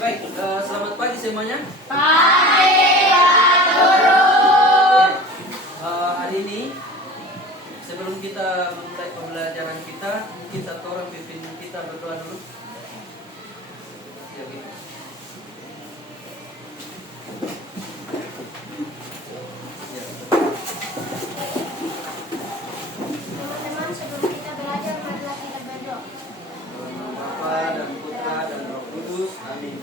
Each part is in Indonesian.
baik. Selamat pagi semuanya. Pagi, Pak Guru. Hari ini sebelum kita memulai pembelajaran kita, mungkin satu orang pimpin kita berdoa dulu. Ya, gitu. Ya. Teman-teman, sebelum kita belajar, marilah kita berdoa. Bapa dan Putra dan Roh Kudus. Amin.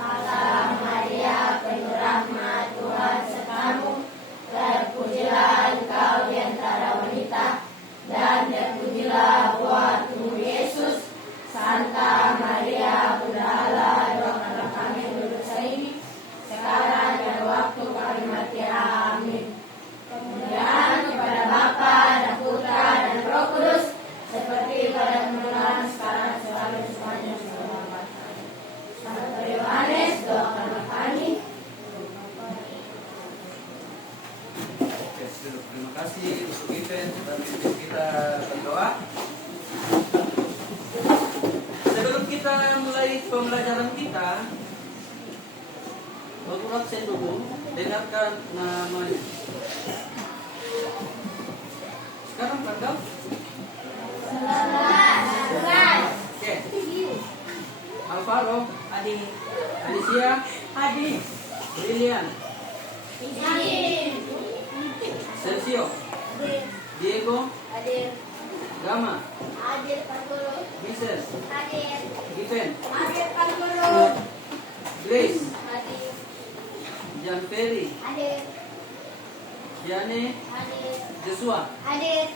Salam Maria, penuh rahmat, Tuhan sertamu. Terpujilah engkau di antara wanita, dan terpujilah buah tubuh Yesus. Santa Maria, Bunda Allah, doakanlah kami yang berdosa ini, sekarang dan waktu kami mati. Amin. Kemuliaan kepada Bapa dan Putra dan Roh Kudus, seperti pada permulaan, sekarang, selalu, semuanya, selama-lamanya. Sahabat Yohanes, doakanlah kami. Oke, terima kasih untuk event dan pimpin kita berdoa. Sebelum kita mulai pembelajaran kita, Bapak absen dulu, dengarkan namanya. Sekarang tanggal? Oke. Alvaro, Adi, Alicia, Adi, Brilian, Sergio, Diego, Hadir. Gama, Hadir, Pak Guru. Michelle, Hadir. Given, Hadir, Pak Guru. Grace, Hadir. Jan Ferry, Hadir. Jane, Hadir. Joshua, Hadir.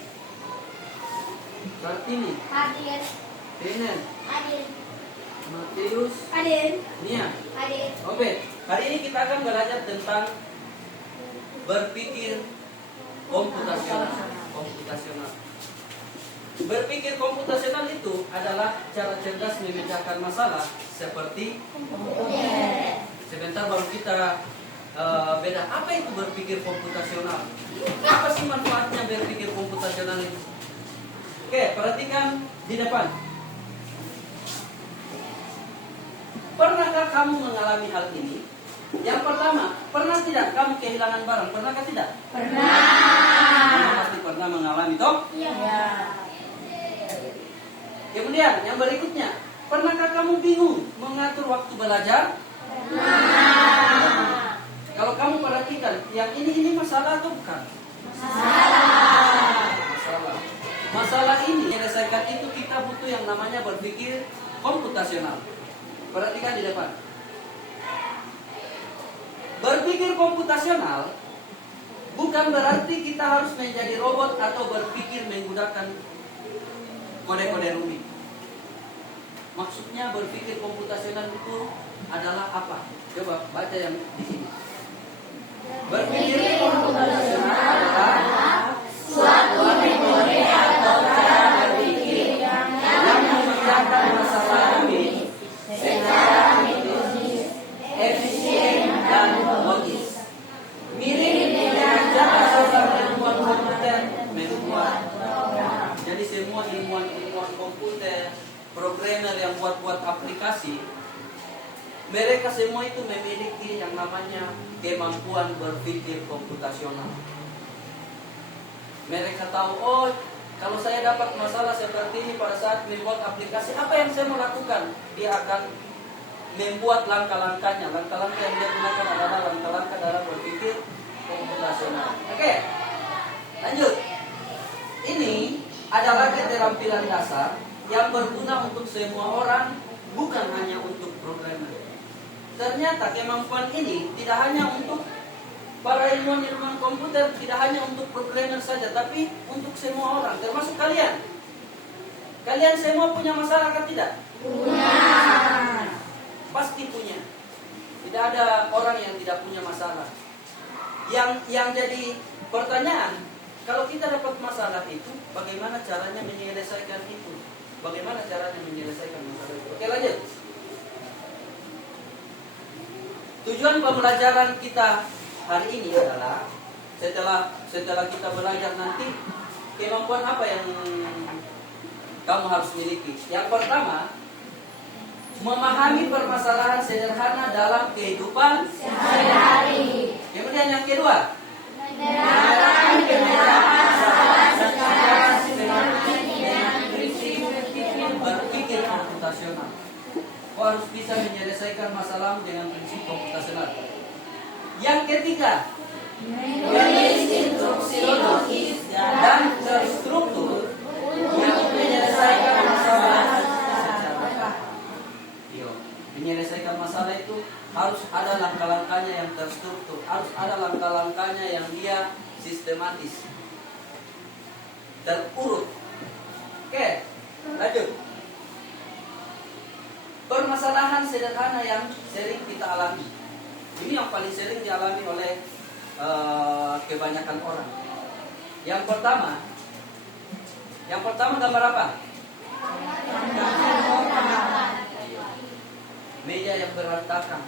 Kartini, Hadir. Daniel, Hadir. Mateus, Hadir. Nia, Hadir. Obed. Hari ini kita akan belajar tentang berpikir komputasional. Berpikir komputasional itu adalah cara cerdas memecahkan masalah seperti sebentar baru kita beda apa itu berpikir komputasional. Apa sih manfaatnya berpikir komputasional itu? Oke, perhatikan di depan. Pernahkah kamu mengalami hal ini? Yang pertama, pernah tidak kamu kehilangan barang? Pernahkah tidak? Pernah. Kamu pasti pernah mengalami, toh? Iya. Kemudian, yang berikutnya, pernahkah kamu bingung mengatur waktu belajar? Pernah. Kalau kamu perhatikan, yang ini masalah atau bukan? Salah. Masalah ini menyelesaikan itu kita butuh yang namanya berpikir komputasional. Perhatikan di depan. Berpikir komputasional bukan berarti kita harus menjadi robot atau berpikir menggunakan kode-kode rumit. Maksudnya berpikir komputasional itu adalah apa? Coba baca yang di sini. Berpikir komputasional adalah Suatu metode atau cara berpikir yang memecahkan masalah rumit secara metodis, efisien dan logis. Mirip dengan cara seorang ilmuwan komputer membuat. Jadi semua ilmuwan komputer, programmer yang buat aplikasi, mereka semua itu memiliki yang namanya kemampuan berpikir komputasional. Mereka tahu, oh kalau saya dapat masalah seperti ini pada saat membuat aplikasi, apa yang saya mau lakukan? Dia akan membuat langkah-langkahnya. Langkah-langkah yang dia gunakan adalah langkah-langkah dalam berpikir komputasional. Oke, lanjut. Ini adalah keterampilan dasar yang berguna untuk semua orang, bukan hanya untuk programmer. Ternyata kemampuan ini tidak hanya untuk para ilmuwan komputer, tidak hanya untuk programmer saja, tapi untuk semua orang, termasuk kalian. Kalian semua punya masalah kan tidak? punya. Pasti punya. Tidak ada orang yang tidak punya masalah. Yang jadi pertanyaan, kalau kita dapat masalah itu, bagaimana caranya menyelesaikan itu? Bagaimana caranya menyelesaikan masalah itu? Oke, lanjut. Tujuan pembelajaran kita hari ini adalah setelah kita belajar nanti, kemampuan apa yang kamu harus miliki? Yang pertama, memahami permasalahan sederhana dalam kehidupan sehari-hari. Kemudian yang kedua, Menerapkan beberapa masalah secara sistematis dengan prinsip berpikir komputasional. Kau harus bisa menyelesaikan masalah dengan prinsip komputasional. Yang ketiga, menulis instruksi logis dan terstruktur untuk menyelesaikan masalah secara menyelesaikan masalah itu harus ada langkah-langkahnya yang terstruktur, harus ada langkah-langkahnya yang dia sistematis, terurut. Oke, lanjut. Permasalahan sederhana yang sering kita alami. Ini yang paling sering dialami oleh kebanyakan orang. Yang pertama gambar apa? Meja yang berantakan,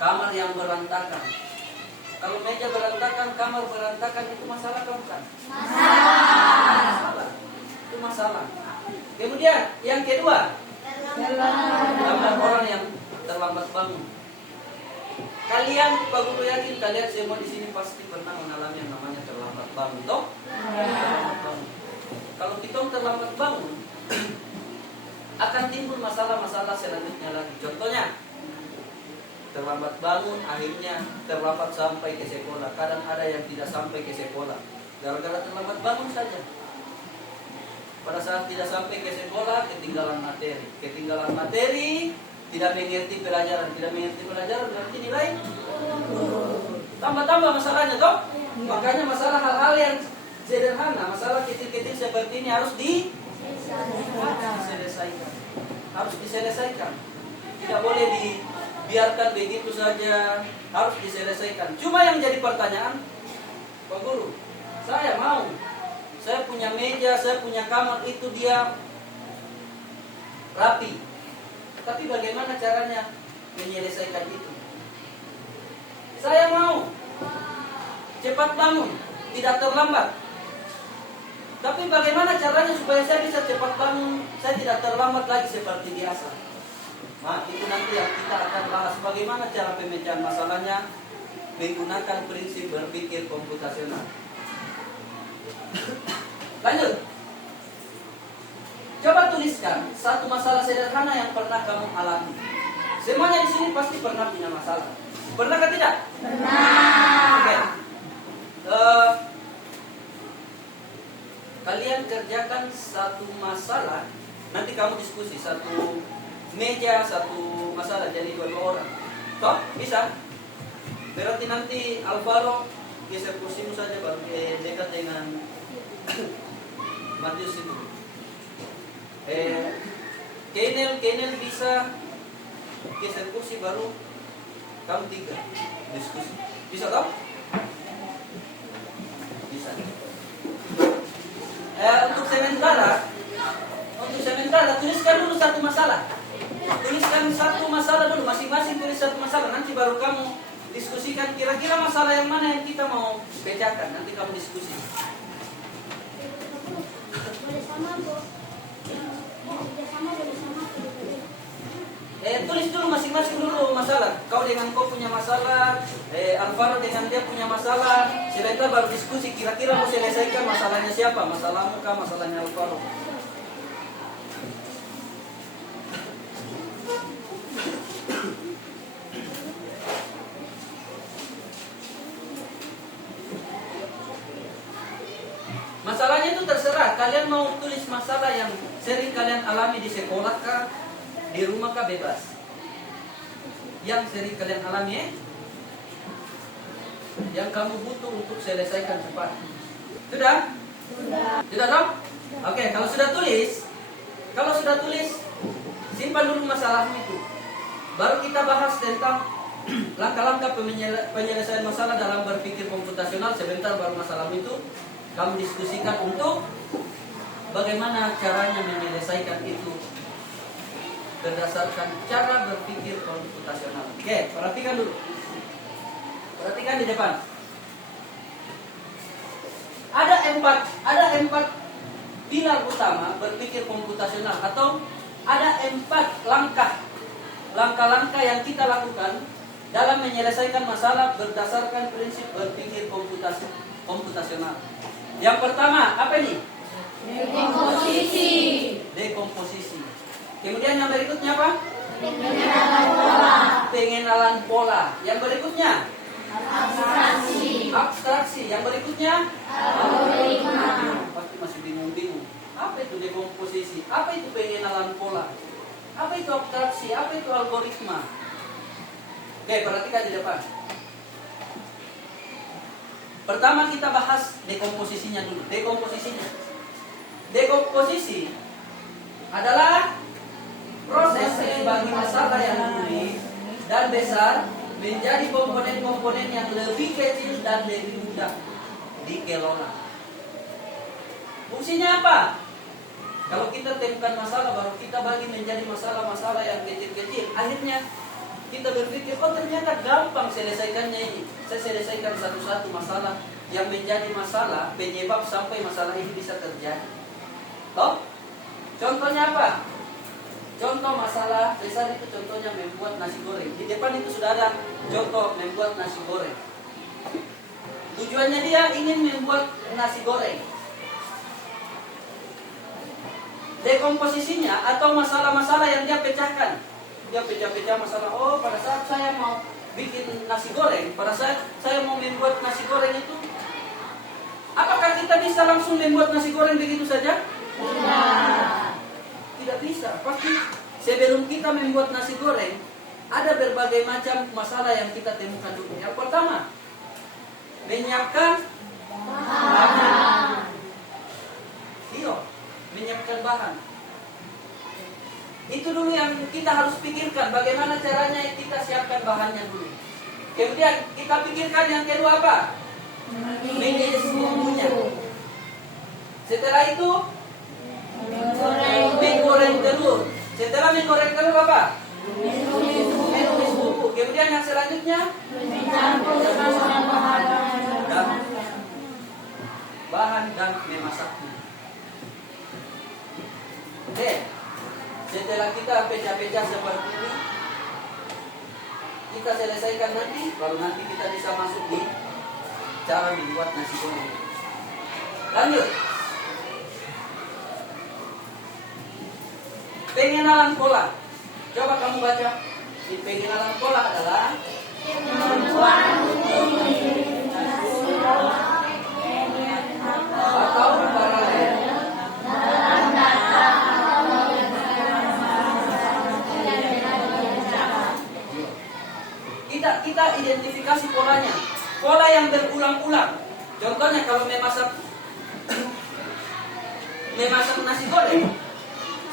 kamar yang berantakan. Kalau meja berantakan, kamar berantakan, itu masalah kan bukan? Masalah. Itu masalah. Kemudian yang kedua, gambar orang yang terlambat bangun. Kalian, Pak Guru yakin kalian semua di sini pasti pernah mengalami yang namanya terlambat bangun, toh? Terlambat bangun. Kalau kita terlambat bangun, akan timbul masalah-masalah selanjutnya lagi. Contohnya, terlambat bangun, akhirnya terlambat sampai ke sekolah. Kadang ada yang tidak sampai ke sekolah gara-gara terlambat bangun saja. Pada saat tidak sampai ke sekolah, ketinggalan materi, tidak mengerti pelajaran, berarti nilai tambah masalahnya, toh? Makanya masalah hal-hal yang sederhana, masalah kecil-kecil seperti ini harus diselesaikan. Harus diselesaikan. Tidak boleh dibiarkan begitu saja, harus diselesaikan. Cuma yang jadi pertanyaan, Pak Guru, saya punya meja, saya punya kamar, itu dia rapi. Tapi bagaimana caranya menyelesaikan itu? Saya mau cepat bangun, tidak terlambat. Tapi bagaimana caranya supaya saya bisa cepat bangun, saya tidak terlambat lagi seperti biasa? Nah, itu nanti yang kita akan bahas. Bagaimana cara pemecahan masalahnya menggunakan prinsip berpikir komputasional. Lanjut. Coba tuliskan satu masalah sederhana yang pernah kamu alami. Semuanya di sini pasti pernah punya masalah. Pernah atau tidak? Pernah. Oke. Kalian kerjakan satu masalah, nanti kamu diskusi satu meja, satu masalah, jadi dua orang. Toh, bisa? Berarti nanti Alvaro geser kursimu saja baru dekat dengan Matius itu. Kenel bisa geser kursi baru kamu tiga diskusi. Bisa toh? Bisa. Untuk sementara tuliskan dulu satu masalah. Tuliskan satu masalah dulu, masing-masing tulis satu masalah. Nanti baru kamu diskusikan kira-kira masalah yang mana yang kita mau pecahkan. Nanti kamu diskusi. Tulis dulu masing-masing dulu masalah. Kau dengan kau punya masalah, Alvaro dengan dia punya masalah. Setelah itu baru diskusi kira-kira mau selesaikan masalahnya siapa? Masalahmu kah, masalahnya Alvaro? Masalahnya itu terserah. Kalian mau tulis masalah yang sering kalian alami di sekolah kah, di rumah kah, bebas. Yang sering kalian alami, yang kamu butuh untuk selesaikan cepat. Sudah? Sudah dong? Oke, kalau sudah tulis, simpan dulu masalahmu itu. Baru kita bahas tentang langkah-langkah penyelesaian masalah dalam berpikir komputasional. Sebentar baru masalahmu itu kamu diskusikan untuk bagaimana caranya menyelesaikan itu berdasarkan cara berpikir komputasional. Oke, perhatikan dulu. Perhatikan di depan. Ada empat pilar utama berpikir komputasional, atau ada 4 langkah langkah-langkah yang kita lakukan dalam menyelesaikan masalah berdasarkan prinsip berpikir komputasional. Yang pertama, apa ini? Dekomposisi. Dekomposisi. Kemudian yang berikutnya apa? Pengenalan pola. Pengenalan pola. Yang berikutnya? Abstraksi. Abstraksi. Yang berikutnya? Algoritma. Pasti masih bingung-bingung. Apa itu dekomposisi? Apa itu pengenalan pola? Apa itu abstraksi? Apa itu algoritma? Oke, perhatikan di depan. Pertama kita bahas dekomposisinya dulu. Dekomposisinya. Dekomposisi adalah proses membagi masalah yang rumit dan besar menjadi komponen-komponen yang lebih kecil dan lebih mudah dikelola. Fungsinya apa? Kalau kita temukan masalah, baru kita bagi menjadi masalah-masalah yang kecil-kecil. Akhirnya kita berpikir, oh ternyata gampang selesaikannya ini. Saya selesaikan satu-satu masalah yang menjadi masalah, penyebab sampai masalah ini bisa terjadi. Toh? Contohnya apa? Contoh masalah besar itu contohnya membuat nasi goreng. Di depan itu sudah ada contoh membuat nasi goreng. Tujuannya dia ingin membuat nasi goreng. Dekomposisinya atau masalah-masalah yang dia pecahkan. Dia pecah-pecah masalah. Oh, pada saat saya mau bikin nasi goreng, pada saat saya mau membuat nasi goreng itu, apakah kita bisa langsung membuat nasi goreng begitu saja? Tidak. Tidak bisa. Pasti sebelum kita membuat nasi goreng, ada berbagai macam masalah yang kita temukan dulu. Yang pertama, menyiapkan bahan. Iya, menyiapkan bahan. Itu dulu yang kita harus pikirkan. Bagaimana caranya kita siapkan bahannya dulu. Kemudian kita pikirkan yang kedua apa? Menulis bumbunya. Setelah itu menggoreng telur. Setelah menggoreng telur apa? Menulis bumbu. Kemudian yang selanjutnya Mencampur semua bahan dan memasaknya. Oke. Setelah kita pecah-pecah seperti ini, kita selesaikan nanti, baru nanti kita bisa masuk di cara membuat nasi goreng. Lanjut. Pengenalan pola. Coba kamu baca. Di pengenalan pola adalah kemampuan untuk atau paralel dalam data kita identifikasi polanya. Pola yang berulang-ulang. Contohnya kalau memasak nasi goreng,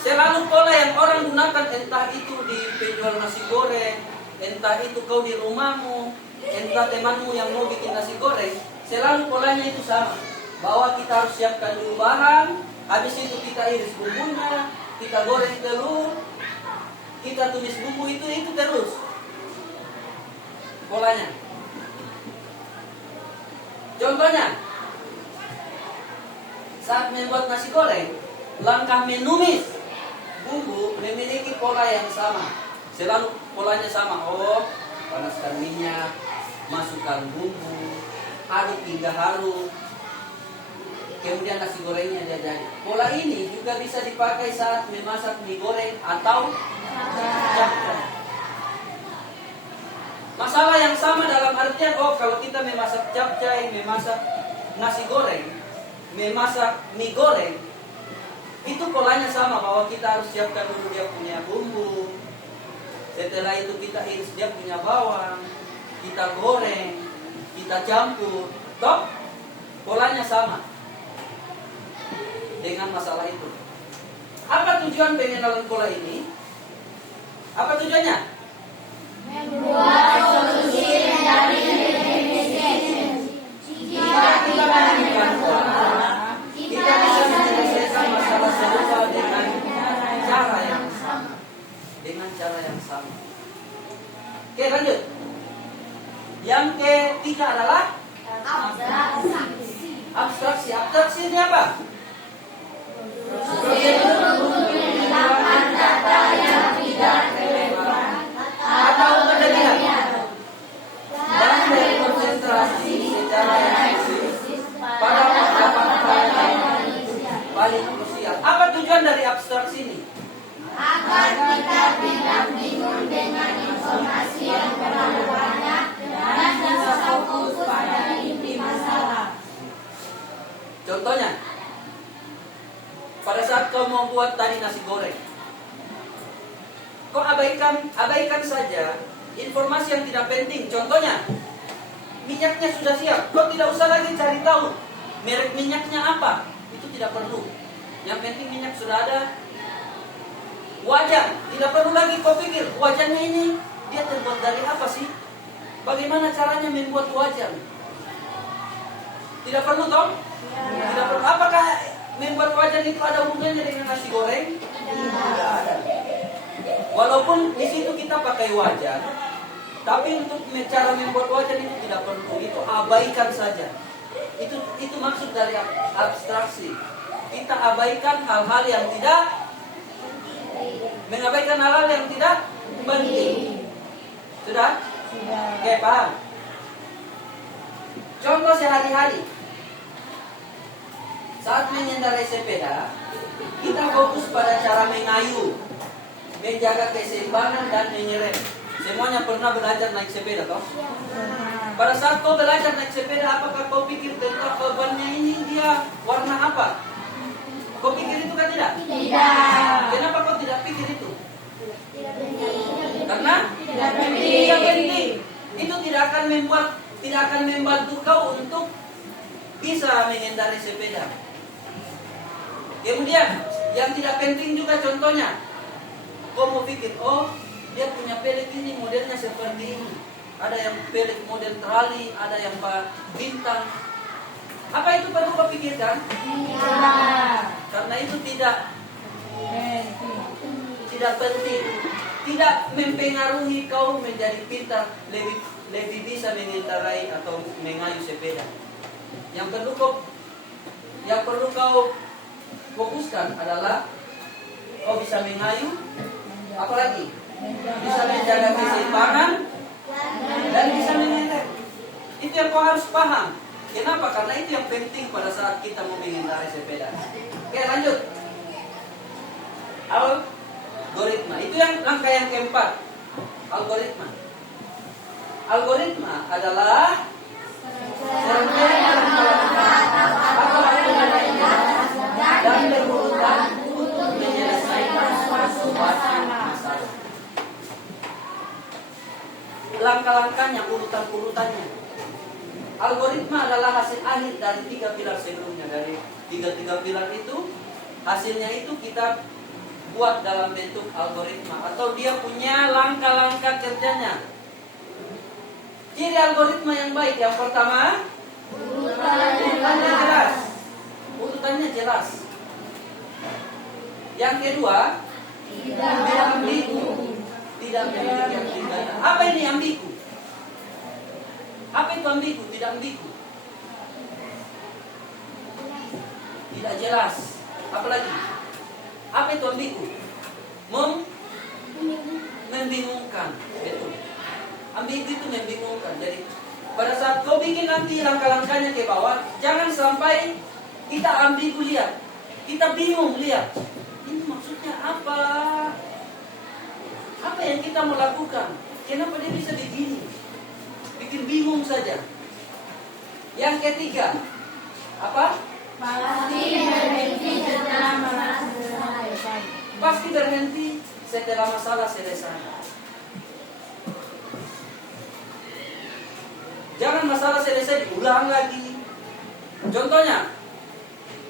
selalu pola yang orang gunakan, entah itu di penjual nasi goreng, entah itu kau di rumahmu, entah temanmu yang mau bikin nasi goreng, selalu polanya itu sama. Bahwa kita harus siapkan dulu bahan, habis itu kita iris bumbunya, kita goreng telur, kita tumis bumbu itu terus polanya. Contohnya, saat membuat nasi goreng, langkah menumis bumbu memiliki pola yang sama. Selalu polanya sama. Oh, panaskan minyak, masukkan bumbu, aduk hingga harum. Kemudian nasi gorengnya jadi. Pola ini juga bisa dipakai saat memasak mie goreng atau capcay. Masalah yang sama dalam artian, oh kalau kita memasak capcay, memasak nasi goreng, memasak mie goreng, itu polanya sama, bahwa kita harus siapkan dulu dia punya bumbu. Setelah itu kita iris dia punya bawang, kita goreng, kita campur. Toh, polanya sama dengan masalah itu. Apa tujuan pengenalan pola ini? Apa tujuannya? membuat solusi dari jika kita Dengan pola, kita bisa menyelesaikan masalah serupa dengan cara yang sama. Dengan cara yang sama. Oke, lanjut. Yang ketiga adalah abstraksi. Abstraksi ini apa? menghilangkan data yang tidak relevan yang terlalu banyak dan bisa fokus pada inti masalah. Contohnya, pada saat kau mau buat tadi nasi goreng, kau abaikan saja informasi yang tidak penting. Contohnya, minyaknya sudah siap, kau tidak usah lagi cari tahu merek minyaknya apa, itu tidak perlu. Yang penting minyak sudah ada. Wajan, tidak perlu lagi kau pikir wajannya ini dia terbuat dari apa sih? Bagaimana caranya membuat wajan? Tidak perlu toh? Tidak perlu. Apakah membuat wajan itu ada hubungannya dengan nasi goreng? Tidak ada. Walaupun di situ kita pakai wajan, tapi untuk cara membuat wajan itu tidak perlu. Itu abaikan saja. Itu maksud dari abstraksi. Kita abaikan hal-hal yang tidak, mengabaikan hal-hal yang tidak penting. Sudah? Oke, paham? Contoh sehari-hari. Saat mengendarai sepeda, kita fokus pada cara mengayuh, menjaga keseimbangan dan mengerem. Semuanya pernah belajar naik sepeda, toh? Pada saat kau belajar naik sepeda, apakah kau pikir tentang bannya ini dia warna apa? Kau pikir itu kan tidak? Tidak. Kenapa kau tidak pikir itu? Karena Tidak penting. tidak penting. Itu tidak akan membantu kau untuk bisa mengendarai sepeda. Kemudian yang tidak penting juga contohnya, kau mau pikir, oh dia punya pelek ini modelnya seperti ini. Ada yang pelek model trali, ada yang bintang. Apa itu perlu kau pikirkan? Tidak. Karena itu tidak penting. Tidak mempengaruhi kau menjadi pintar, lebih bisa mengendarai atau mengayuh sepeda. Yang perlu kau fokuskan adalah kau bisa mengayuh, apalagi bisa menjaga keseimbangan dan bisa mengendarai. Itu yang kau harus paham. Kenapa? Karena itu yang penting pada saat kita mau mengendarai sepeda. Oke, lanjut. Algoritma. Itu yang langkah yang keempat. Algoritma. Algoritma adalah serangkaian dan berurutan untuk menyelesaikan suatu masalah. Langkah-langkahnya, urutan-urutannya. Algoritma adalah hasil akhir dari 3 pilar sebelumnya. Dari tiga pilar itu, hasilnya itu kita buat dalam bentuk algoritma. Atau dia punya langkah-langkah kerjanya. Ciri algoritma yang baik, yang pertama, urutannya jelas. Urutannya jelas. Yang kedua, tidak ambigu. Tidak memiliki ambiguitas. Apa ini ambigu? Apa itu ambigu? Tidak ambigu. Tidak jelas. Apalagi? Apa itu ambigu? Membingungkan. Betul. Ambigu itu membingungkan. Jadi pada saat kau bikin nanti langkah-langkahnya ke bawah, jangan sampai kita ambigu lihat. Kita bingung lihat. Ini maksudnya apa? Apa yang kita mau lakukan? Kenapa dia bisa begini? Bikin bingung saja. Yang ketiga, apa? Pasti berhenti setelah masalah selesai. Pasti berhenti setelah masalah selesai. Jangan masalah selesai diulang lagi. Contohnya,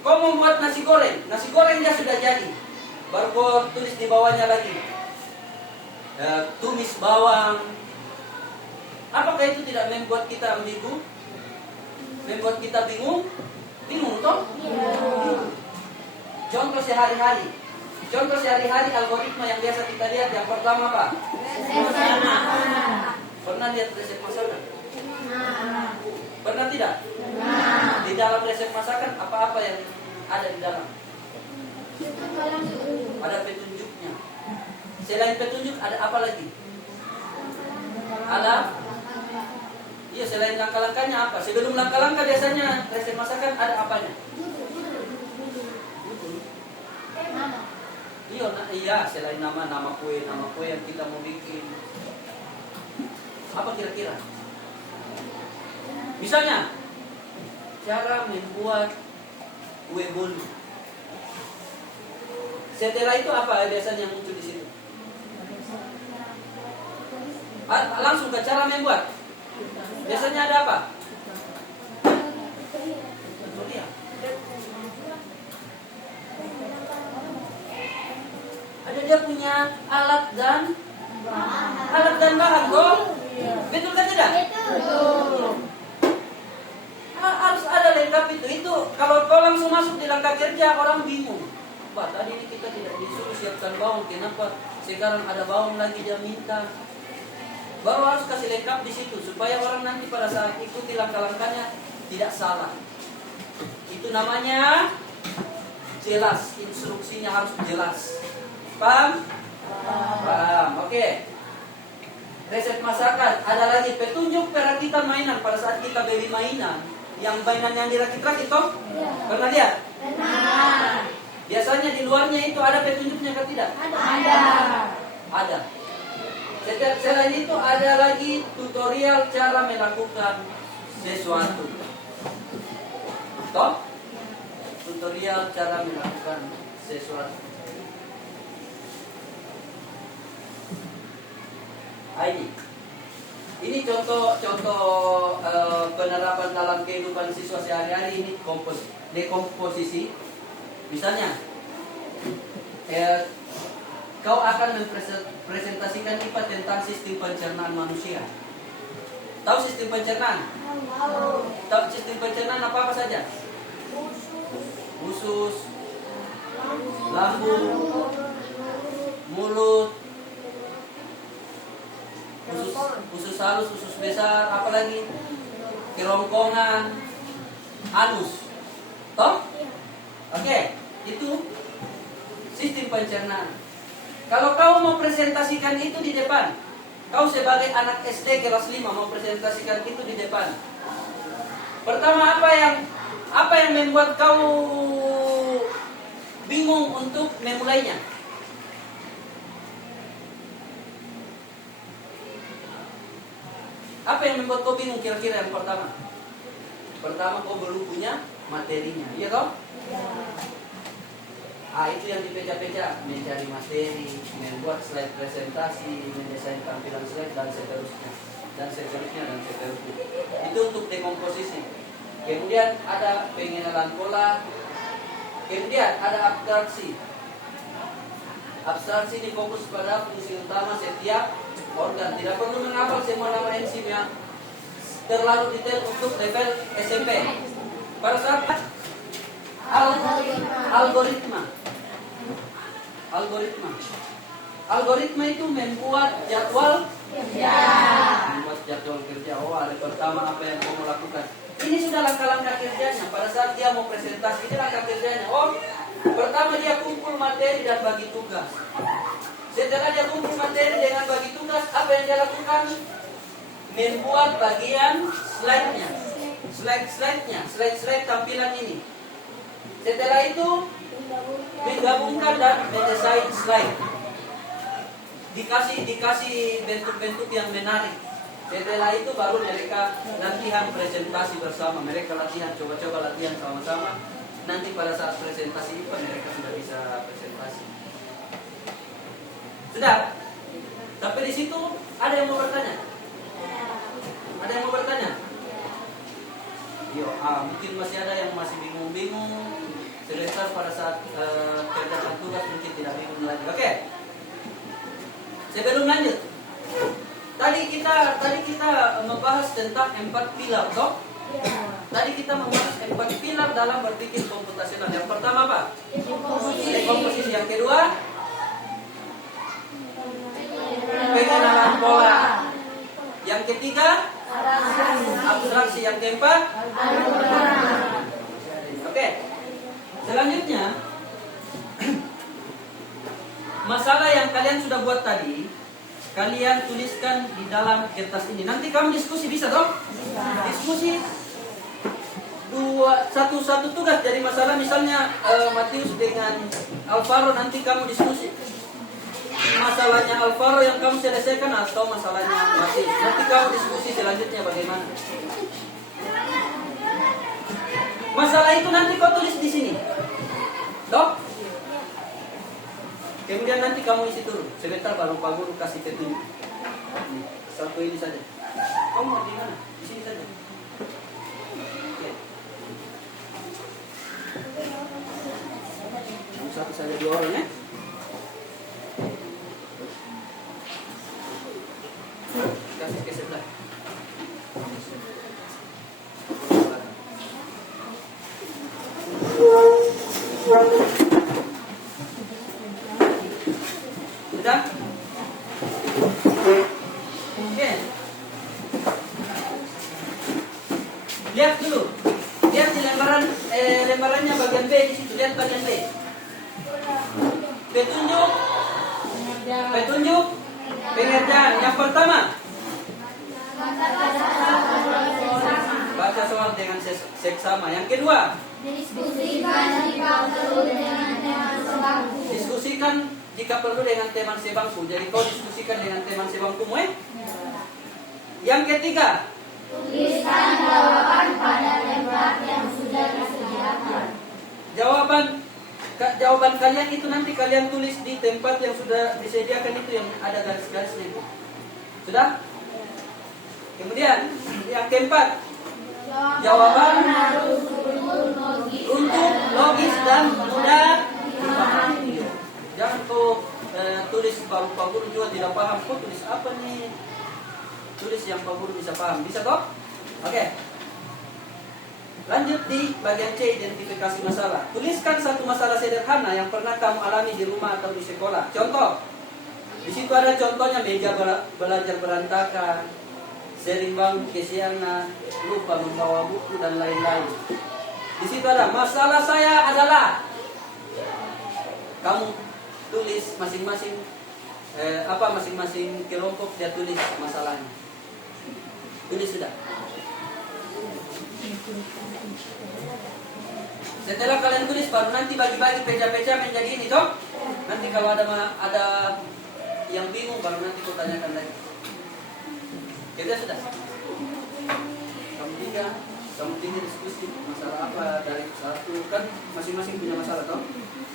kau membuat nasi gorengnya sudah jadi. Baru kau tulis di bawahnya lagi, tumis bawang. Apakah itu tidak membuat kita ambigu? Membuat kita bingung? Bingung toh? Contoh sehari-hari. Algoritma yang biasa kita lihat, yang pertama apa? Resep makanan. Pernah lihat resep masakan? Pernah tidak? Nah. Di dalam resep masakan apa-apa yang ada di dalam? Ada petunjuknya. Selain petunjuk ada apa lagi? Ada? Iya, selain langkah-langkahnya apa? Sebelum langkah-langkah biasanya resep masakan ada apanya? Iya, selain nama kue yang kita mau bikin. Apa kira-kira? Misalnya, cara membuat kue bolu. Setelah itu apa biasanya yang muncul di situ? Langsung ke cara membuat. Biasanya ada apa? Tutorial. Ada dia punya alat dan bahan, kok. Betul kan tidak? Betul. Harus ada lengkap itu. Itu kalau kau langsung masuk di langkah kerja orang bingung. Wah, tadi ini kita tidak disuruh siapkan bawang, kenapa sekarang ada bawang lagi dia minta? Baru harus kasih lengkap di situ supaya orang nanti pada saat ikuti langkah-langkahnya tidak salah. Itu namanya jelas, instruksinya harus jelas. Paham? Paham. Oke. Resep masakan. Ada lagi petunjuk perakitan mainan pada saat kita beli mainan. Yang mainan yang dirakit-rakit toh? Pernah lihat? Benar. Biasanya di luarnya itu ada petunjuknya atau tidak? Ada. Selain itu ada lagi tutorial cara melakukan sesuatu. Toh? Tutorial cara melakukan sesuatu. Ini contoh penerapan dalam kehidupan siswa sehari-hari. Ini dekomposisi. Misalnya, kau akan mempresentasikan IPA tentang sistem pencernaan manusia. Tahu sistem pencernaan? Tahu sistem pencernaan apa saja? Usus, lambung, mulut, usus halus, usus besar, apa lagi? Kerongkongan, anus. Toh? Oke, itu sistem pencernaan. Kalau kau mau presentasikan itu di depan, kau sebagai anak SD kelas 5 mau presentasikan itu di depan. Pertama apa yang membuat kau bingung untuk memulainya? Apa yang membuat kau bingung kira-kira yang pertama? Pertama kau belum punya materinya, iya toh? Itu yang dipeja-peja, mencari materi, membuat slide presentasi, mendesain tampilan slide dan seterusnya. Itu untuk dekomposisi. Kemudian ada pengenalan pola. Kemudian ada abstraksi. Abstraksi ini fokus pada fungsi utama setiap organ. Tidak perlu menghafal semua nama enzim yang terlalu detail untuk level SMP. Pada saat Algoritma itu membuat jadwal kerja. Oh, ada pertama apa yang kamu lakukan. Ini sudah langkah-langkah kerjanya. Pada saat dia mau presentasi, ini langkah kerjanya. Oh, pertama dia kumpul materi dan bagi tugas. Setelah dia kumpul materi dengan bagi tugas, apa yang dia lakukan? Membuat bagian slide-nya. Slide tampilan ini. Setelah itu menggabungkan dan mendesain slide. Dikasih bentuk-bentuk yang menarik. Setelah itu baru mereka latihan presentasi bersama. Mereka latihan, coba-coba latihan sama-sama. Nanti pada saat presentasi itu mereka sudah bisa presentasi. Sudah. Tapi di situ ada yang mau bertanya? Ada yang mau bertanya? Mungkin masih ada yang masih bingung-bingung. Sebentar pada saat kerjakan tugas mungkin tidak bingung lagi. Oke. Sebelum lanjut, tadi kita membahas tentang 4 pilar, toh? Tadi kita membahas 4 pilar dalam berpikir komputasional. Yang pertama apa? Dekomposisi. Yang kedua, pengenalan pola. Yang ketiga, abstraksi. Yang keempat, oke. Selanjutnya, masalah yang kalian sudah buat tadi, kalian tuliskan di dalam kertas ini. Nanti kamu diskusi, bisa toh? Diskusi satu tugas dari masalah, misalnya Matius dengan Alvaro, nanti kamu diskusi. masalahnya Alvaro yang kamu selesaikan atau masalahnya Martin? Nanti kamu diskusi selanjutnya bagaimana. Masalah itu nanti kau tulis di sini. Dok? Kemudian nanti kamu isi turun. Sebentar baru Pak Guru kasih petunjuk. Satu ini saja. Kamu mau di mana? Di sini saja. Oke. Satu saja 2 orang ya. Kasih ke sebelah. Sudah? Oke. Lihat dulu. Lihat di lembarannya bagian B di situ. Lihat bagian B. Petunjuk pengerjaan. Yang pertama, baca soal dengan seksama. Yang kedua, Diskusikan jika perlu dengan teman sebangku. diskusikan jika perlu dengan teman sebangku. Jadi kau diskusikan dengan teman sebangkumu Yang ketiga, Tuliskan jawaban pada tempat yang sudah disediakan. Jawaban kalian itu nanti kalian tulis di tempat yang sudah disediakan itu yang ada garis-garisnya. Sudah? Kemudian yang keempat, jawaban harus untuk logis dan mudah dipahami. Jangan kau tulis baru Pak Guru juga tidak paham. Kau tulis apa nih? Tulis yang Pak Guru bisa paham. Bisa toh? Oke. Lanjut di bagian C, identifikasi masalah. Tuliskan satu masalah sederhana yang pernah kamu alami di rumah atau di sekolah. Contoh. Di situ ada contohnya meja belajar berantakan, sering bangun kesiangan, lupa membawa buku dan lain-lain. Di situ ada masalah saya adalah. Kamu tulis masing-masing masing-masing kelompok dia tulis masalahnya. Tulis sudah. Setelah kalian tulis baru nanti bagi-bagi peja-peja menjadi ini toh. Nanti kalau ada yang bingung baru nanti kau tanyakan lagi. Kita sudah. Kamu tiga diskusi masalah apa dari satu kan masing-masing punya masalah toh.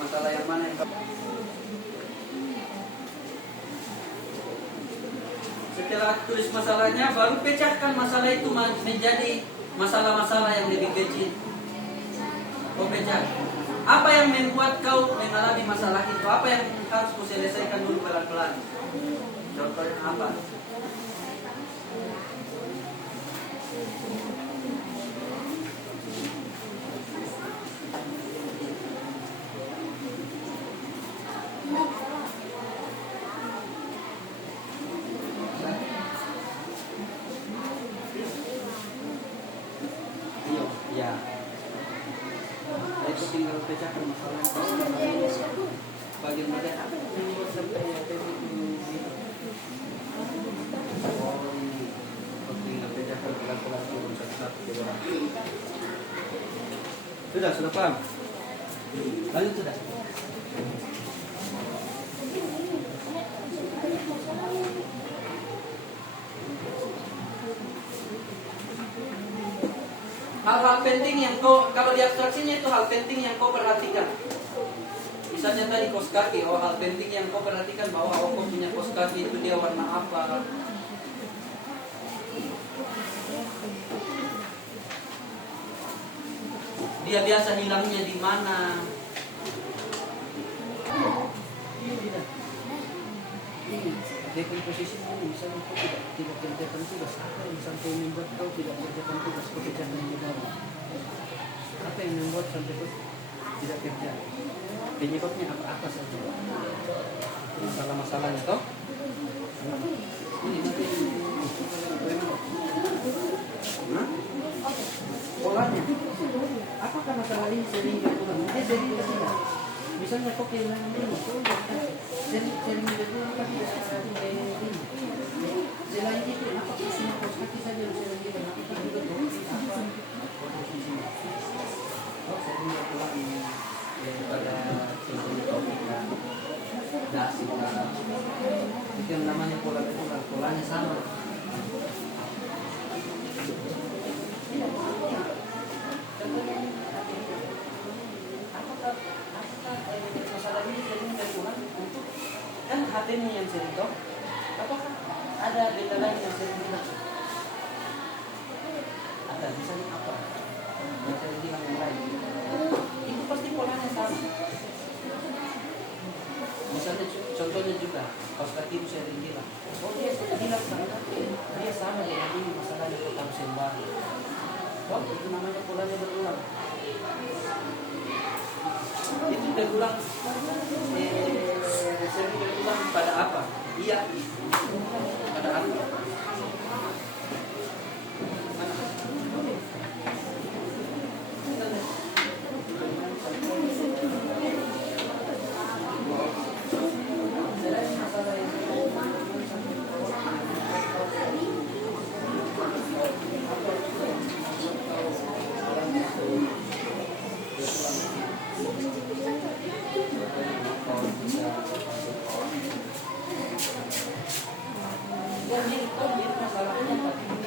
Masalah yang mana yang kamu. Setelah tulis masalahnya baru pecahkan masalah itu menjadi masalah-masalah yang lebih kecil. Kau pecah. Apa yang membuat kau mengalami masalah itu? Apa yang harus kau selesaikan dulu pelan-pelan? Contohnya apa? Ya. Itu tinggal pecahkan masalah bagian bagian apa yang membuat sampai ya tinggal pecahkan pelan-pelan turun satu-satu ke bawah. Sudah paham? Lanjut sudah. Hal-hal penting yang kau, kalau di abstraksinya itu hal penting yang kau perhatikan. Misalnya tadi kaos kaki, hal penting yang kau perhatikan bahwa kau punya kaos kaki itu dia warna apa. Dia biasa hilangnya di mana. Dekomposisi ini misalnya kau tidak kerjakan tugas, apa yang sampai membuat kau tidak kerjakan tugas, kau kerjakan di bawah. Apa yang membuat sampai kau tidak kerja? Penyebabnya apa saja? Masalah-masalahnya toh? Ini nanti polanya. Apakah masalah ini sering diulang? Dia sering tidak. Misalnya kau kehilangan ini, sering diulang tapi ini. Selain itu, apakah semua kaos kaki saja yang sering diulang? Apakah juga apa? Posisinya. Oh, sering diulang pada contohnya topik dasi ini yang sering toh? Apakah ada benda lain yang sering bilang? Ada, misalnya apa? Yang sering bilang yang lain. Itu pasti polanya sama. Misalnya contohnya juga, pas katimu sering bilang, oh dia bilang sama, dia sama dengan ini masalahnya kota sembah. Oh, itu namanya polanya berulang. Itu berulang, sering berulang pada apa? Iya, pada apa?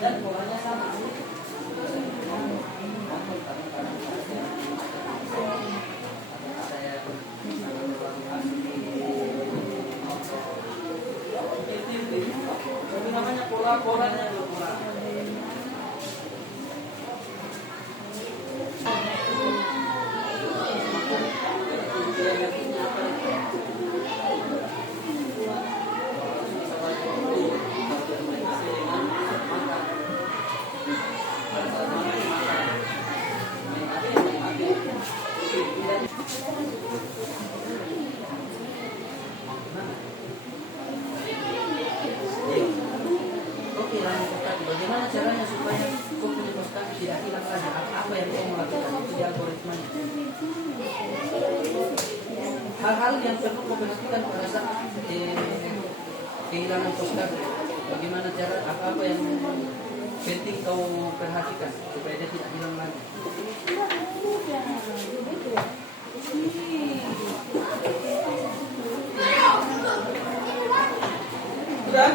Dan polanya sama. Itu namanya pola-polanya berkurang. Bagaimana caranya supaya kau punya prestasi tidak hilang lagi? Apa yang kau melakukan itu di algoritmanya? Hal-hal yang perlu kau perhatikan pada saat kehilangan prestasi. Bagaimana cara apa yang penting kau perhatikan supaya dia tidak hilang lagi? Sudah?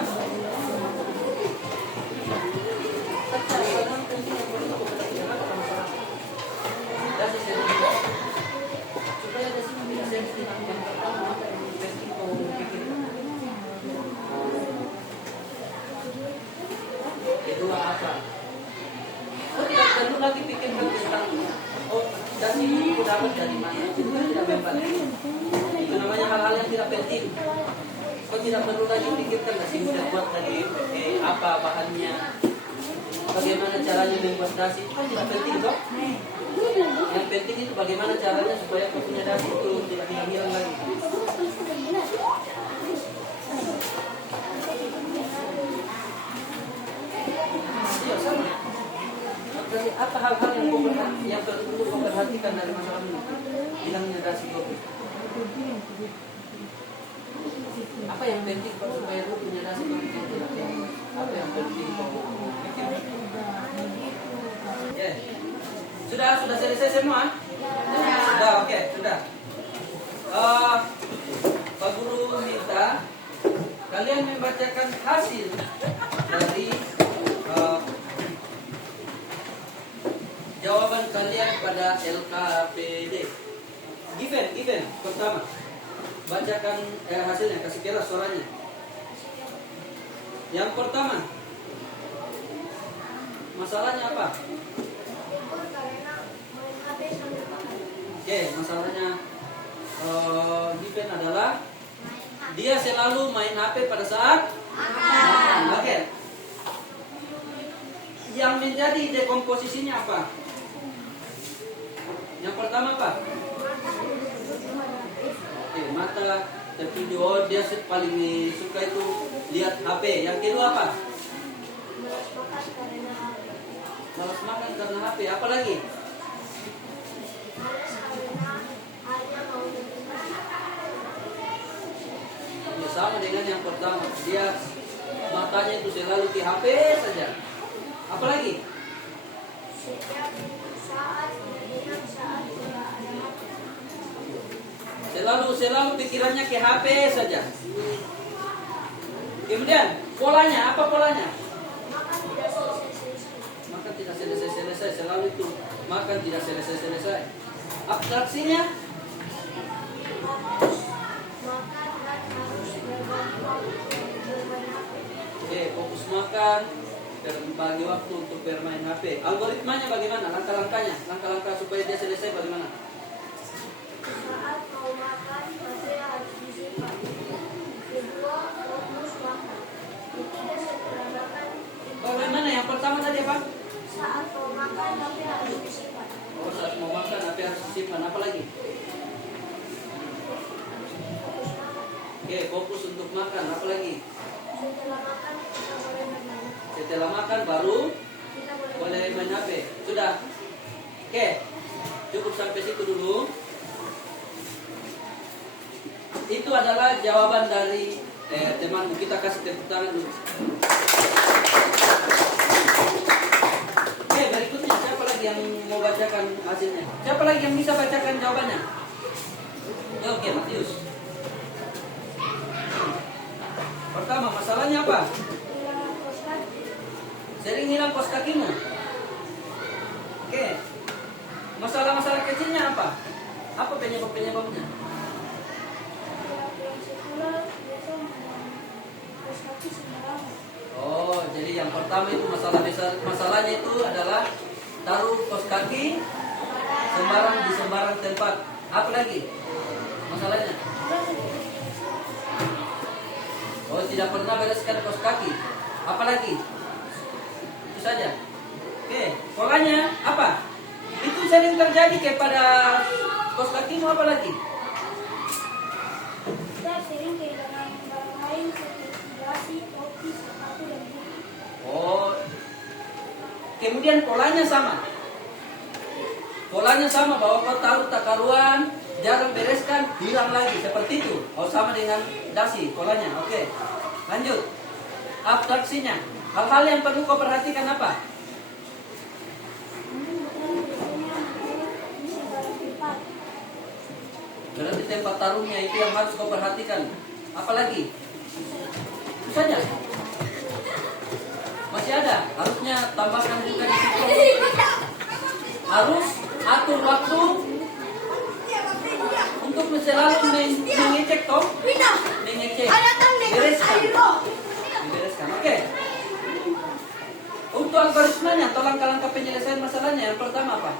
Kedua apa? Oh, tidak perlu lagi pikirkan tentang dasi ini dapat dari mana? Itu tidak mempan. Itu namanya hal-hal yang tidak penting. Kau tidak perlu lagi pikirkan dasi sudah buat dari apa bahannya, bagaimana caranya membuat dasi. Itu tidak penting kok. Yang penting itu bagaimana caranya supaya kau punya dasi itu tidak hilang lagi. Iya sama. Jadi apa hal-hal yang perlu kau perhatikan dari masalah ini? Hilangnya dasi kau. Apa yang penting kau supaya kau punya dasi kau tidak hilang? Apa yang penting kau pikirkan? Ya. Sudah selesai semua? Sudah, oke, sudah. Pak Guru minta kalian membacakan hasil dari jawaban kalian pada LKPD. Given pertama. Bacakan hasilnya, kasih keras suaranya. Yang pertama, masalahnya apa? Oke, masalahnya Given adalah dia selalu main HP pada saat makan. Oke. Yang menjadi dekomposisinya apa? Yang pertama apa? Oke, mata tertidur, dia paling suka itu lihat HP. Yang kedua apa? Malas makan karena HP. Apa lagi? Ya, sama dengan yang pertama. Dia matanya itu selalu di HP saja. Apa lagi? Selalu pikirannya ke HP saja. Kemudian polanya, apa polanya? Makan tidak selesai, selalu itu makan tidak selesai. Abstraksinya? Oke, fokus makan, bagi waktu untuk bermain HP. Algoritmanya bagaimana? Langkah-langkahnya, langkah-langkah supaya dia selesai bagaimana? Saat mau makan, HP harus disimpan. Kedua, fokus makan. Ketiga, setelah makan. Bagaimana? Yang pertama tadi apa? Saat mau makan, HP harus disimpan. Oh, saat mau makan HP harus disimpan. Apa lagi? Fokus makan. Oke, fokus untuk makan. Apa lagi? Setelah makan, kita boleh bermain. Setelah makan baru Kita boleh main HP. Sudah? Oke, cukup sampai situ dulu. Itu adalah jawaban dari temanmu. Kita kasih tepuk tangan dulu. Oke, berikutnya siapa lagi yang mau bacakan hasilnya? Siapa lagi yang bisa bacakan jawabannya? Ya, oke, Matius. Pertama, masalahnya apa? hilang kos kaki. Sering hilang kos kakimu. Oke. Masalah-masalah kecilnya apa? Apa penyebab-penyebabnya? Tiap pulang sekolah, biasa membuang kos kaki sembarangan. Oh, jadi yang pertama itu masalahnya itu adalah taruh kos kaki sembarang di sembarang tempat. Apa lagi masalahnya? Oh, tidak pernah bereskan kos kaki. Apa lagi? Itu saja. Oke, polanya apa? Itu sering terjadi kepada kos kakimu. Apa lagi? Kita sering kehilangan barang lain seperti dasi, topi, sepatu, dan buku. Oh, kemudian polanya sama. Polanya sama bahwa kau taruh takaruan, jarang bereskan, hilang lagi seperti itu. Oh, sama dengan dasi polanya. Oke, lanjut. Abstraksinya, hal-hal yang perlu kau perhatikan apa? Berarti tempat taruhnya itu yang harus kau perhatikan. Apalagi? Itu saja. Masih ada. Harusnya tambahkan juga di situ. Harus atur waktu untuk selalu mengecek toh. Mengecek. Bereskan. Dibereskan. Oke. Untuk algoritmanya atau langkah-langkah penyelesaian masalahnya yang pertama apa?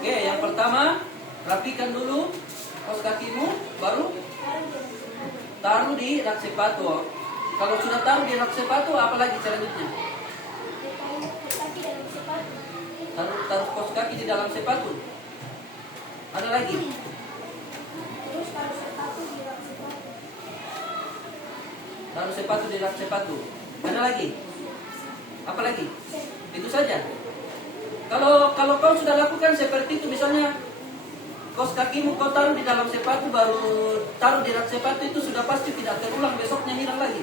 Oke, yang pertama rapikan dulu kos kakimu, baru taruh di rak sepatu. Kalau sudah taruh di rak sepatu, apa lagi selanjutnya? Taruh kos kaki di dalam sepatu. Ada lagi? Taruh sepatu di rak sepatu. Ada lagi? Apa lagi? Itu saja. Kalau kau sudah lakukan seperti itu, misalnya kos kakimu kau taruh di dalam sepatu, baru taruh di rak sepatu, itu sudah pasti tidak terulang, besoknya hilang lagi.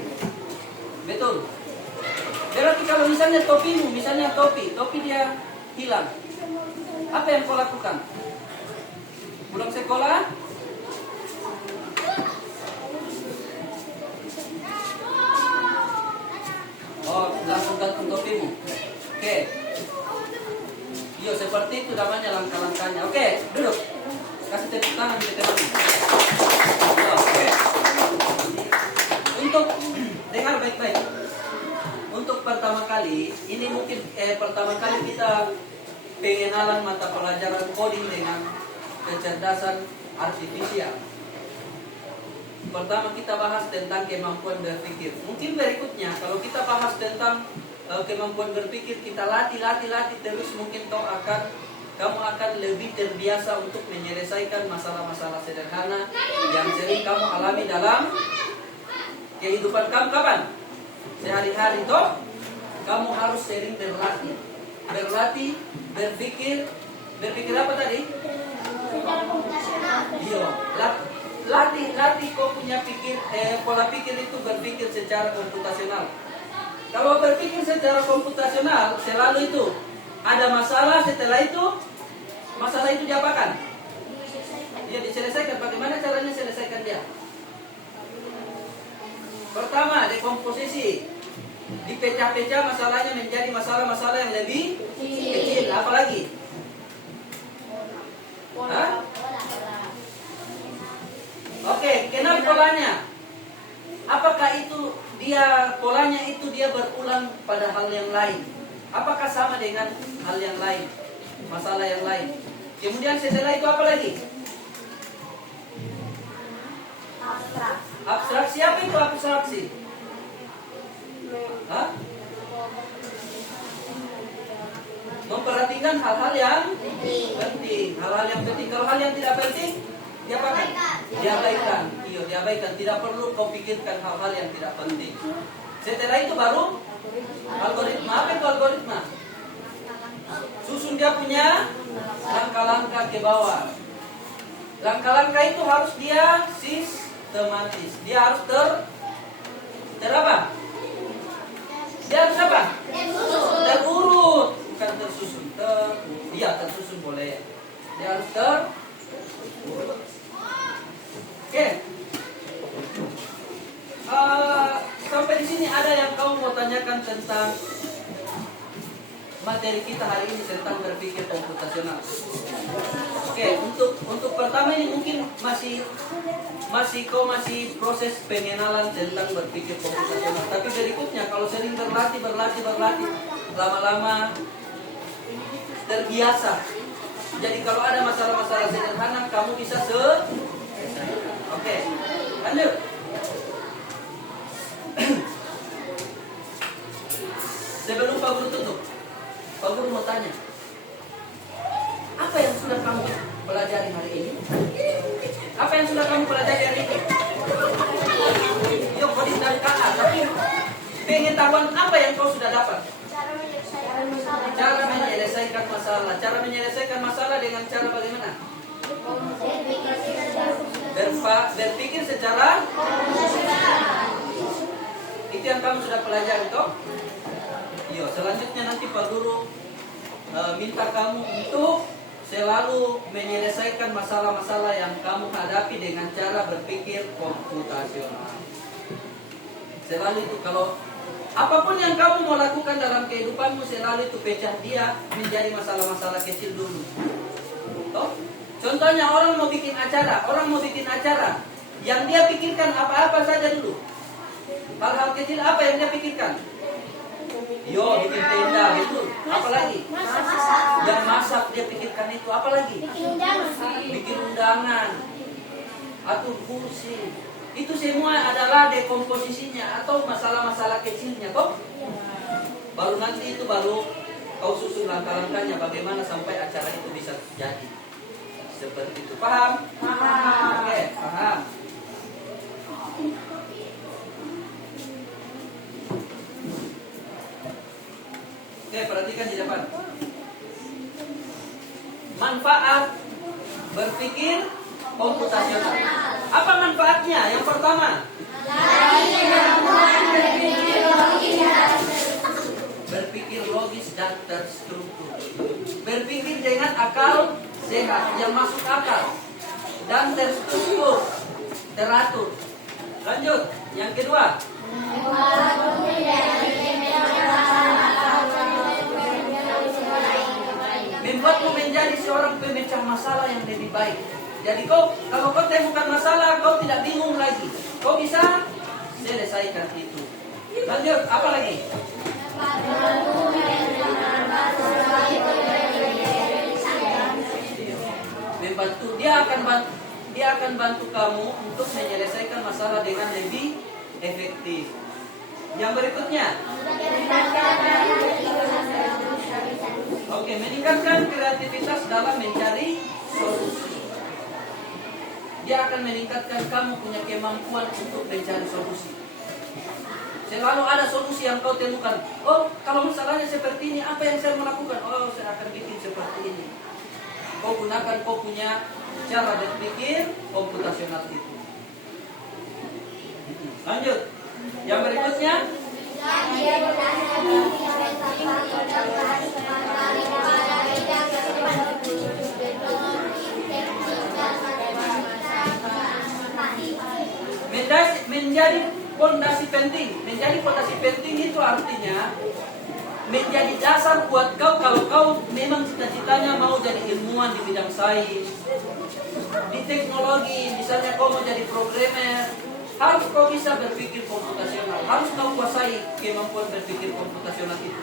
Betul. Berarti kalau misalnya topimu, misalnya topi dia hilang, apa yang kau lakukan? Pulang sekolah? Oh, langsung gantung topimu. Oke. Yo, seperti itu namanya langkah-langkahnya. Oke, duduk. Kasih tepuk tangan ke teman. Oke. Untuk dengar baik-baik. Untuk pertama kali, ini mungkin pertama kali kita pengenalan mata pelajaran coding dengan kecerdasan artifisial. Pertama kita bahas tentang kemampuan berpikir. Mungkin berikutnya kalau kita bahas tentang kemampuan berpikir, kita latih terus, mungkin kamu akan lebih terbiasa untuk menyelesaikan masalah-masalah sederhana yang sering kamu alami dalam kehidupan kamu. Kapan? Sehari-hari toh. Kamu harus sering berlatih, berpikir apa tadi? Iya, latih kau punya pola pikir itu, berpikir secara komputasional. Kalau berpikir secara komputasional, selalu itu ada masalah, setelah itu masalah itu diapakan? Dia diselesaikan. Bagaimana caranya selesaikan dia? Pertama, dekomposisi. Dipecah-pecah masalahnya menjadi masalah-masalah yang lebih kecil. Apa lagi? Hah? Oke, kenal polanya. Apakah itu polanya itu dia berulang pada hal yang lain? Apakah sama dengan hal yang lain? Masalah yang lain. Kemudian setelah itu apa lagi? Abstraksi. Apa itu abstraksi? Hah? Memperhatikan hal-hal yang penting. Hal-hal yang penting. Kalau hal yang tidak penting, diapakan? Diabaikan. Iya, diabaikan. Tidak perlu kau pikirkan hal-hal yang tidak penting. Setelah itu baru algoritma. Apa itu algoritma? Susun dia punya langkah-langkah ke bawah. Langkah-langkah itu harus dia sistematis. Dia harus terapa? Dia harus apa? Terurut. Bukan tersusun. Tersusun boleh. Dia harus terurut. Oke. Sampai di sini ada yang kamu mau tanyakan tentang materi kita hari ini tentang berpikir komputasional. Oke, untuk pertama ini mungkin masih proses pengenalan tentang berpikir komputasional. Tapi berikutnya kalau sering berlatih, lama-lama terbiasa. Jadi kalau ada masalah-masalah sederhana kamu bisa Oke, lanjut. Sebelum Pak Guru tutup, Pak Guru mau tanya, apa yang sudah kamu pelajari hari ini? Apa yang sudah kamu pelajari hari ini? Yuk, kodis dari kakak, tapi pengetahuan apa yang kau sudah dapat? Cara menyelesaikan masalah. Cara menyelesaikan masalah dengan cara bagaimana? Berpikir secara itu yang kamu sudah pelajari toh? Iya, selanjutnya nanti Pak Guru minta kamu untuk selalu menyelesaikan masalah-masalah yang kamu hadapi dengan cara berpikir komputasional. Selalu itu, kalau apapun yang kamu mau lakukan dalam kehidupanmu, selalu itu pecah dia menjadi masalah-masalah kecil dulu. Toh? Contohnya orang mau bikin acara, yang dia pikirkan apa-apa saja dulu. Hal-hal kecil apa yang dia pikirkan? Yo, bikin tenda itu. Apalagi? Yang masak dia pikirkan itu. Apalagi? Bikin undangan. Atur kursi. Itu semua adalah dekomposisinya atau masalah-masalah kecilnya, kok. Baru nanti itu kau susun langkah-langkahnya bagaimana sampai acara itu bisa jadi. Seperti itu. Paham? Paham. Oke, paham. Oke, perhatikan di depan. Manfaat berpikir komputasional. Apa manfaatnya? Yang pertama, berpikir logis dan terstruktur. Berpikir dengan akal sehat, yang masuk akal dan terstruktur, teratur. Lanjut, yang kedua. Membuatmu menjadi seorang pemecah masalah yang lebih baik. Jadi kalau kau temukan masalah, kau tidak bingung lagi. Kau bisa selesaikan itu. Lanjut, apa lagi? Membantu, dia akan bantu kamu untuk menyelesaikan masalah dengan lebih efektif. Yang berikutnya, meningkatkan kreativitas dalam mencari solusi. Dia akan meningkatkan kamu punya kemampuan untuk mencari solusi. Selalu ada solusi yang kau temukan. Oh, kalau masalahnya seperti ini, apa yang saya mau lakukan? Oh, saya akan bikin seperti ini. Kau gunakan kau punya cara berpikir komputasional itu. Lanjut. Yang berikutnya. pondasi penting. Menjadi pondasi penting itu artinya menjadi dasar buat kau kalau kau memang cita-citanya mau jadi ilmuwan di bidang sains, di teknologi, misalnya kau mau jadi programmer, harus kau bisa berpikir komputasional, harus kau kuasai kemampuan berpikir komputasional itu.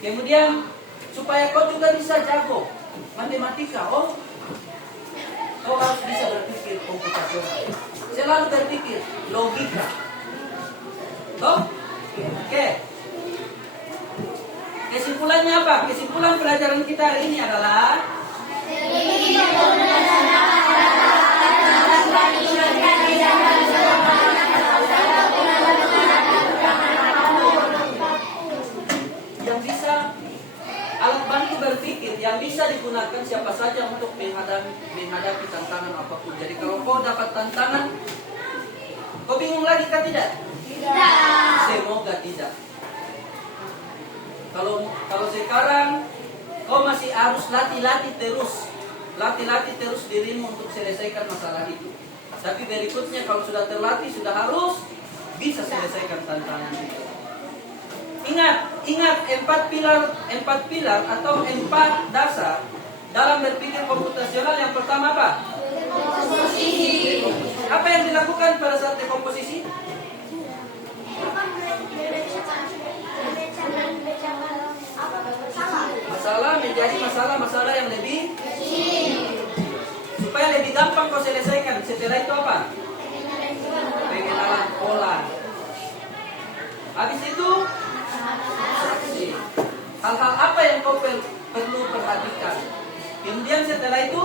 Kemudian supaya kau juga bisa jago matematika, kau harus bisa berpikir komputasional, selalu berpikir logika. Toh? Oke. Kesimpulannya apa? Kesimpulan pelajaran kita hari ini adalah yang bisa alat bantu berpikir yang bisa digunakan siapa saja untuk menghadapi tantangan apapun. Jadi kalau kau dapat tantangan, kau bingung lagi kan tidak? Tidak. Semoga tidak. Kalau sekarang kau masih harus latih-latih terus dirimu untuk selesaikan masalah itu. Tapi berikutnya kalau sudah terlatih sudah harus bisa selesaikan tantangan itu. Ingat 4 pilar atau 4 dasar dalam berpikir komputasional. Yang pertama apa? Dekomposisi. Apa yang dilakukan pada saat dekomposisi? Masalah menjadi masalah yang lebih supaya lebih gampang kau selesaikan. Setelah itu apa? Pengenalan pola. Habis itu hal-hal apa yang kau perlu perhatikan. Kemudian setelah itu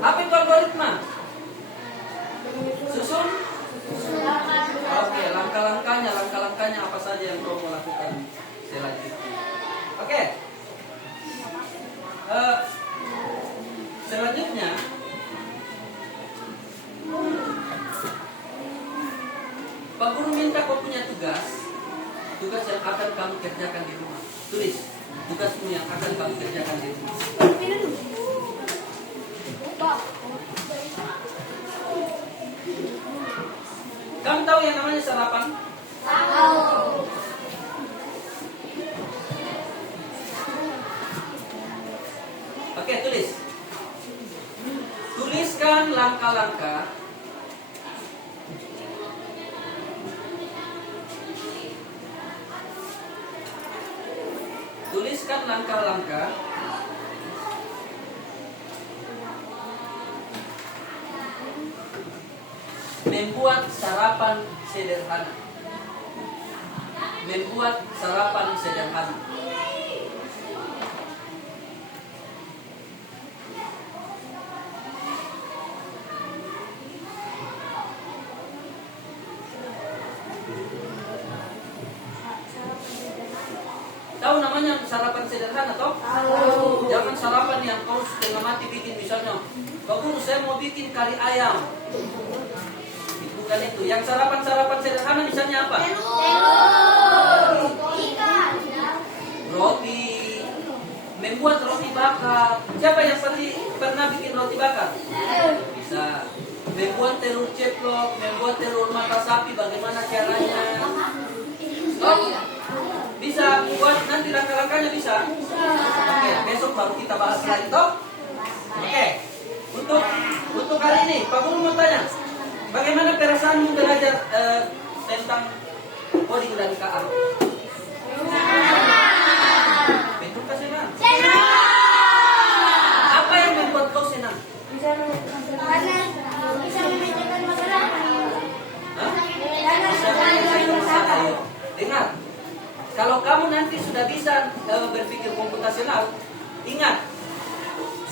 apa itu algoritma? Susun. Oke, langkah-langkahnya apa saja yang kau mau lakukan selanjutnya. Oke. Selanjutnya Pak Guru minta kau punya tugas yang akan kamu kerjakan di rumah. Tulis tugasmu yang akan kamu kerjakan di rumah. Kamu tahu yang namanya sarapan? Tahu. Oke, tuliskan langkah-langkah membuat sarapan sederhana. Tahu namanya sarapan sederhana toh? Tahu. Jangan sarapan yang kau setengah mati bikin, misalnya Pak Guru saya mau bikin kari ayam. Bukan itu. Yang sarapan sederhana misalnya apa? Roti. Membuat roti bakar. Siapa yang pernah bikin roti bakar? Bisa. Membuat telur ceplok, membuat telur mata sapi, bagaimana caranya? Oh, bisa buat nanti langkah-langkahnya bisa. Oke, besok baru kita bahas lagi toh. Oke. Untuk hari ini, Pak Guru mau tanya, bagaimana perasaanmu belajar tentang coding dan KA? Betul kah senang? Senang. Apa yang membuat kau senang? Bisa memecahkan masalah. Bisa memecahkan masalah. Dengar. Kalau kamu nanti sudah bisa berpikir komputasional, ingat,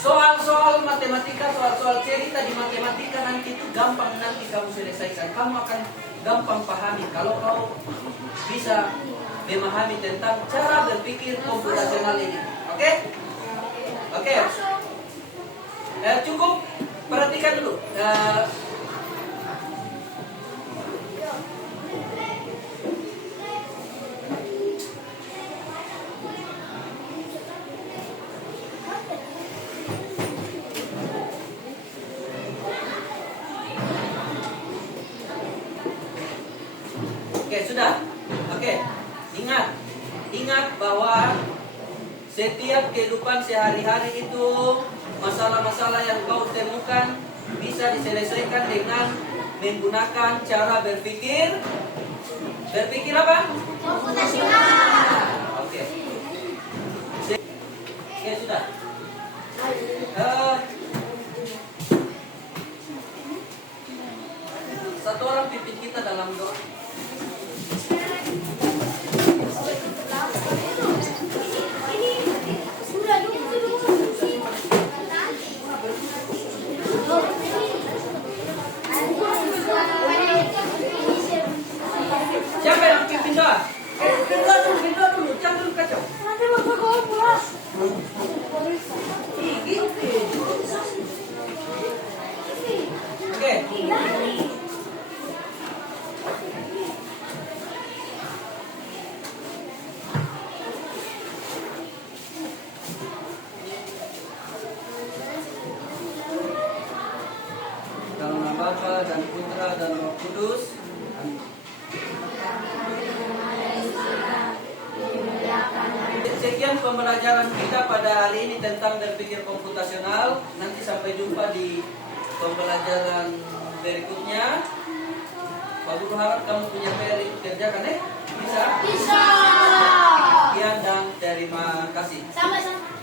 soal-soal matematika, soal-soal cerita di matematika nanti itu gampang nanti kamu selesaikan. Kamu akan gampang pahami kalau kau bisa memahami tentang cara berpikir komputasional ini. Oke? Oke. Cukup perhatikan dulu. sudah? Oke. Ingat bahwa setiap kehidupan sehari-hari itu masalah-masalah yang kau temukan bisa diselesaikan dengan menggunakan cara berpikir apa? Komputasional. Oke. Oke, sudah. Satu orang pimpin kita dalam doa. Siapa yang pimpin doa? Pimpin doa dulu, jangan dulu kacau. Oke. Dalam nama Bapa dan Putra dan Roh Kudus. Sekian pembelajaran kita pada hari ini tentang berpikir komputasional. Nanti sampai jumpa di pembelajaran berikutnya. Pak Guru harap kamu punya PR itu kerjakan Bisa? Bisa. Sekian dan terima kasih. Sama-sama.